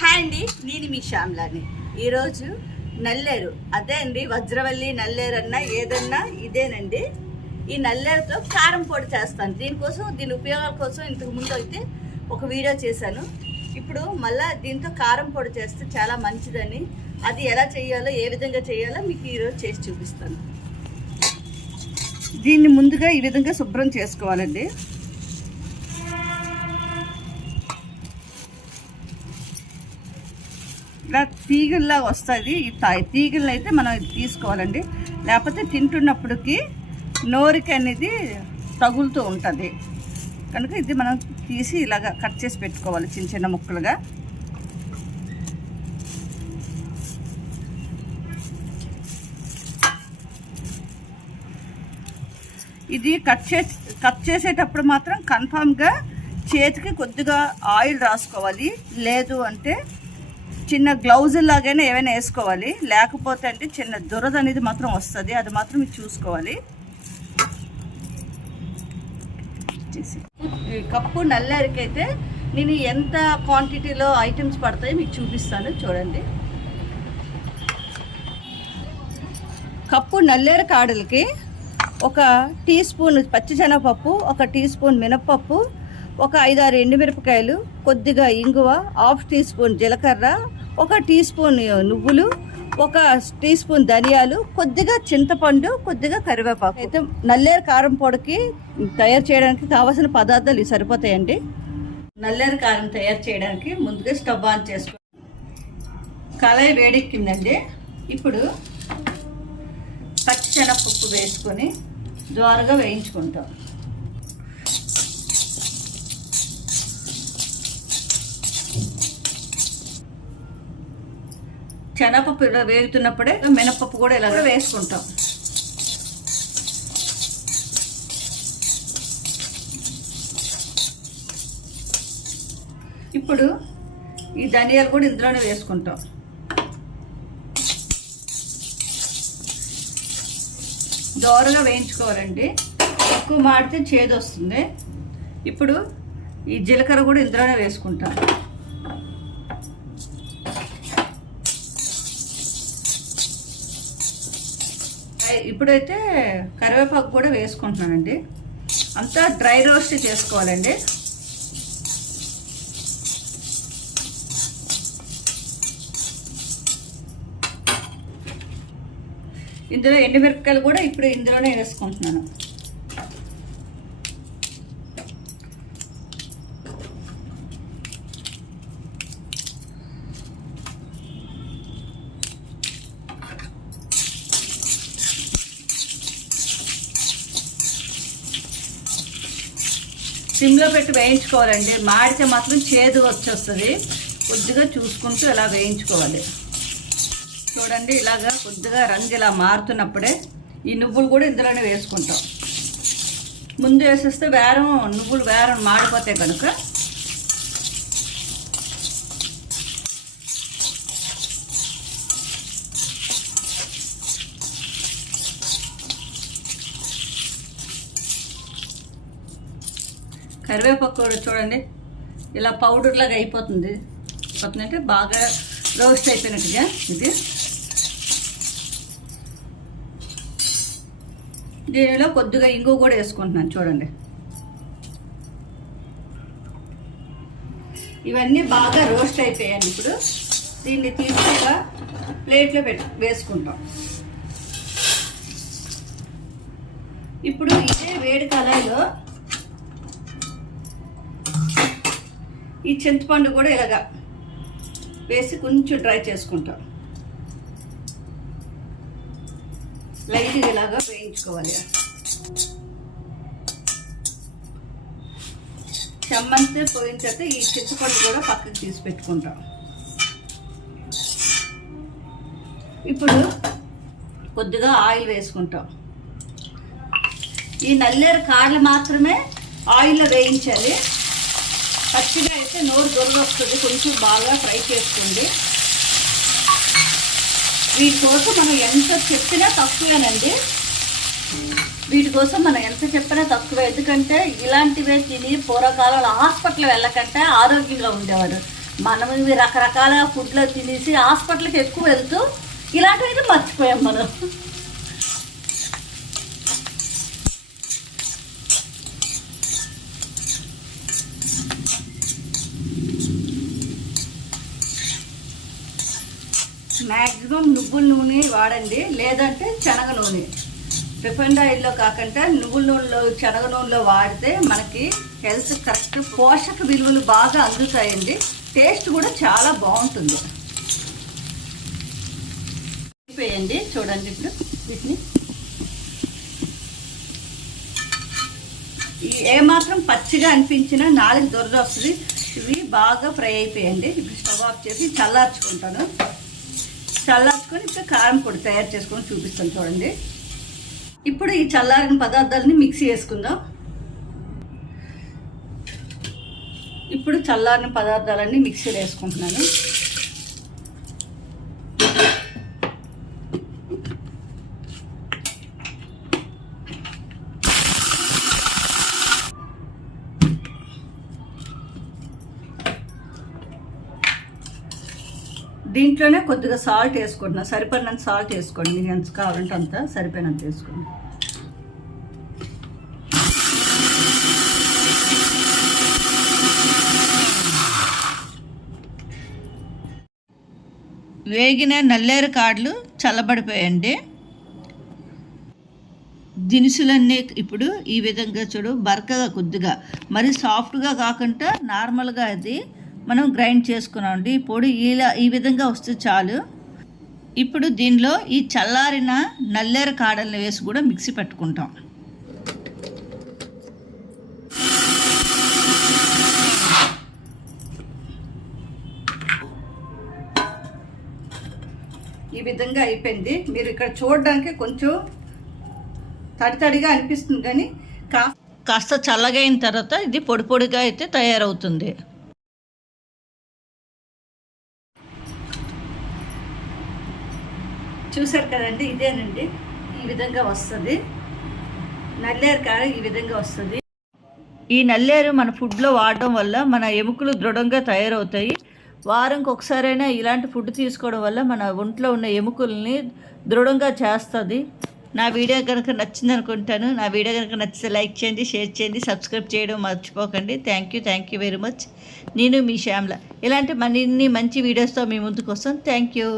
Hi అండి, నేను మీ శ్యామ్లాని. ఈరోజు నల్లేరు, అదే అండి వజ్రవల్లి నల్లేరు అన్నా ఏదన్నా ఇదేనండి. ఈ నల్లేరుతో కారం పొడి చేస్తాను. దీని ఉపయోగాల కోసం ఇంతకు ముందు అయితే ఒక వీడియో చేశాను. ఇప్పుడు మళ్ళీ దీంతో కారం పొడి చేస్తే చాలా మంచిదని, అది ఎలా చేయాలో ఏ విధంగా చేయాలో మీకు ఈరోజు చేసి చూపిస్తాను. దీన్ని ముందుగా ఈ విధంగా శుభ్రం చేసుకోవాలండి. ఇలా తీగల్లా వస్తుంది. ఈ తీగలను అయితే మనం తీసుకోవాలండి, లేకపోతే తింటున్నప్పటికీ నోరికి అనేది తగులుతూ ఉంటుంది. కనుక ఇది మనం తీసి ఇలాగ కట్ చేసి పెట్టుకోవాలి చిన్న చిన్న ముక్కలుగా. ఇది కట్ చేసేటప్పుడు మాత్రం కన్ఫామ్గా చేతికి కొద్దిగా ఆయిల్ రాసుకోవాలి, లేదు అంటే చిన్న గ్లౌజ్ లాగానే ఏమైనా వేసుకోవాలి. లేకపోతే అంటే చిన్న దురద అనేది మాత్రం వస్తుంది, అది మాత్రం మీరు చూసుకోవాలి. కప్పు నల్లేరుకైతే నేను ఎంత క్వాంటిటీలో ఐటమ్స్ పడతాయో మీకు చూపిస్తాను, చూడండి. కప్పు నల్లేరు కాడలకి 1 టీ స్పూన్ పచ్చిశనగపప్పు, 1 టీ స్పూన్ మినపప్పు, ఒక 5-6 ఎండుమిరపకాయలు, కొద్దిగా ఇంగువ, 1/2 టీ స్పూన్ జీలకర్ర, 1 టీ స్పూన్ నువ్వులు, 1 టీ స్పూన్ ధనియాలు, కొద్దిగా చింతపండు, కొద్దిగా కరివేపాకు. అయితే నల్లేరు కారం పొడికి తయారు చేయడానికి కావాల్సిన పదార్థాలు ఇవి సరిపోతాయండి. నల్లేరు కారం తయారు చేయడానికి ముందుగా స్టవ్ ఆన్ చేసుకో. కళాయి వేడెక్కిందండి. ఇప్పుడు పచ్చిశనగపప్పు వేసుకొని దోరగా వేయించుకుంటాం. శనగపప్పు ఇలా వేగుతున్నప్పుడే మినపప్పు కూడా ఇలా వేసుకుంటాం. ఇప్పుడు ఈ ధనియాలు కూడా ఇందులోనే వేసుకుంటాం. దోరగా వేయించుకోవాలండి, ఎక్కువ మాడితే చేదు వస్తుంది. ఇప్పుడు ఈ జీలకర్ర కూడా ఇందులోనే వేసుకుంటాం. ఇప్పుడైతే కరివేపాకు కూడా వేసుకుంటున్నానండి. అంతా డ్రై రోస్ట్ చేసుకోవాలండి. ఇందులో ఎండుమిరపకాయలు కూడా ఇప్పుడు ఇందులోనే వేసుకుంటున్నాను. సిమ్లో పెట్టి వేయించుకోవాలండి, మాడితే మాత్రం చేదు వచ్చేస్తుంది. కొద్దిగా చూసుకుంటూ ఇలా వేయించుకోవాలి. చూడండి, ఇలాగా కొద్దిగా రంగు ఇలా మారుతున్నప్పుడే ఈ నువ్వులు కూడా ఇందులోనే వేసుకుంటాం. ముందు వేసేస్తే నువ్వులు మాడిపోతాయి కనుక కరివేపాకు కూడా చూడండి ఇలా పౌడర్ లాగా అయిపోతుంది. అంటే బాగా రోస్ట్ అయిపోయినట్టుగా. ఇది దీనిలో కొద్దిగా ఇంగువ కూడా వేసుకుంటున్నాను. చూడండి, ఇవన్నీ బాగా రోస్ట్ అయిపోయాయి. ఇప్పుడు దీన్ని తీసుకుని ఇలా ప్లేట్లో వేసుకుంటాం. ఇప్పుడు ఇదే వేడి కళాయిలో ఈ చింతపండు కూడా ఇలాగా వేసి కొంచెం డ్రై చేసుకుంటాం. లైట్గా ఇలాగా వేయించుకోవాలి. చెమ్మంతా పోయిన తర్వాత ఈ చింతపండు కూడా పక్కకు తీసి పెట్టుకుంటాం. ఇప్పుడు కొద్దిగా ఆయిల్ వేసుకుంటాం. ఈ నల్లేరు కాడలు మాత్రమే ఆయిల్లో వేయించాలి. పచ్చిగా అయితే నోరు దొరద వస్తుంది. కొంచెం బాగా ఫ్రై చేసుకోండి. వీటి కోసం మనం ఎంత చెప్పినా తక్కువేనండి. వీటి కోసం మనం ఎంత చెప్పినా తక్కువే. ఎందుకంటే ఇలాంటివే తిని పూర్వకాలంలో హాస్పిటల్ వెళ్ళకంటే ఆరోగ్యంగా ఉండేవారు. మనం ఇవి రకరకాల ఫుడ్లో తినేసి హాస్పిటల్కి ఎక్కువ వెళ్తూ ఇలాంటివైతే మర్చిపోయాం మనం. మ్యాక్సిమం నువ్వుల నూనె వాడండి, లేదంటే శనగ నూనె. రిఫైండ్ ఆయిల్లో కాకుండా నువ్వుల నూనెలో శనగ నూనెలో వాడితే మనకి హెల్త్ కరెక్ట్ పోషక విలువలు బాగా అందుతాయండి. టేస్ట్ కూడా చాలా బాగుంటుంది. అయిపోయండి చూడండి. ఇప్పుడు వీటిని ఏమాత్రం పచ్చిగా అనిపించినా నాలుగు దొరద వస్తుంది. ఇవి బాగా ఫ్రై అయిపోయండి. ఇప్పుడు స్టవ్ ఆఫ్ చేసి చల్లార్చుకుంటాను. చల్లార్చుకొని ఇప్పుడు కారం పొడి తయారు చేసుకొని చూపిస్తాను చూడండి. ఇప్పుడు ఈ చల్లారిన పదార్థాలని మిక్సీ వేసుకుందాం. ఇప్పుడు చల్లారిన పదార్థాలన్నీ మిక్సీలో వేసుకుంటున్నాను. దీంట్లోనే కొద్దిగా సాల్ట్ వేసుకుంటున్నా. సరిపడినంత సాల్ట్ వేసుకోండి. మీకు ఎంత కావాలంటే అంత సరిపోయినంత వేసుకోండి. వేగిన నల్లేరు కాడలు చల్లబడిపోయండి. దినుసులన్నీ ఇప్పుడు ఈ విధంగా చూడు, బరకగా కొద్దిగా మరి సాఫ్ట్గా కాకుండా నార్మల్గా అది మనం గ్రైండ్ చేసుకున్నామండి. ఈ పొడి ఈ విధంగా వస్తే చాలు. ఇప్పుడు దీనిలో ఈ చల్లారిన నల్లేరు కాడలను వేసి కూడా మిక్సీ పెట్టుకుంటాం. ఈ విధంగా అయిపోయింది. మీరు ఇక్కడ చూడడానికి కొంచెం తడితడిగా అనిపిస్తుంది, కానీ కాస్త చల్లగా అయిన తర్వాత ఇది పొడి పొడిగా అయితే తయారవుతుంది. చూసారు కదండి, ఇదేనండి. ఈ విధంగా వస్తుంది నల్లేరు కాడ. ఈ విధంగా వస్తుంది. ఈ నల్లేరు మన ఫుడ్లో వాడడం వల్ల మన ఎముకలు దృఢంగా తయారవుతాయి. వారంకి ఒకసారైనా ఇలాంటి ఫుడ్ తీసుకోవడం వల్ల మన ఒంట్లో ఉన్న ఎముకల్ని దృఢంగా చేస్తుంది. నా వీడియో కనుక నచ్చింది అనుకుంటాను. నా వీడియో కనుక నచ్చితే లైక్ చేయండి, షేర్ చేయండి, సబ్స్క్రైబ్ చేయడం మర్చిపోకండి. Thank you very much. నేను మీ శ్యామల. ఇలాంటి మరిన్ని మంచి వీడియోస్తో మీ ముందుకు వస్తాను. Thank you.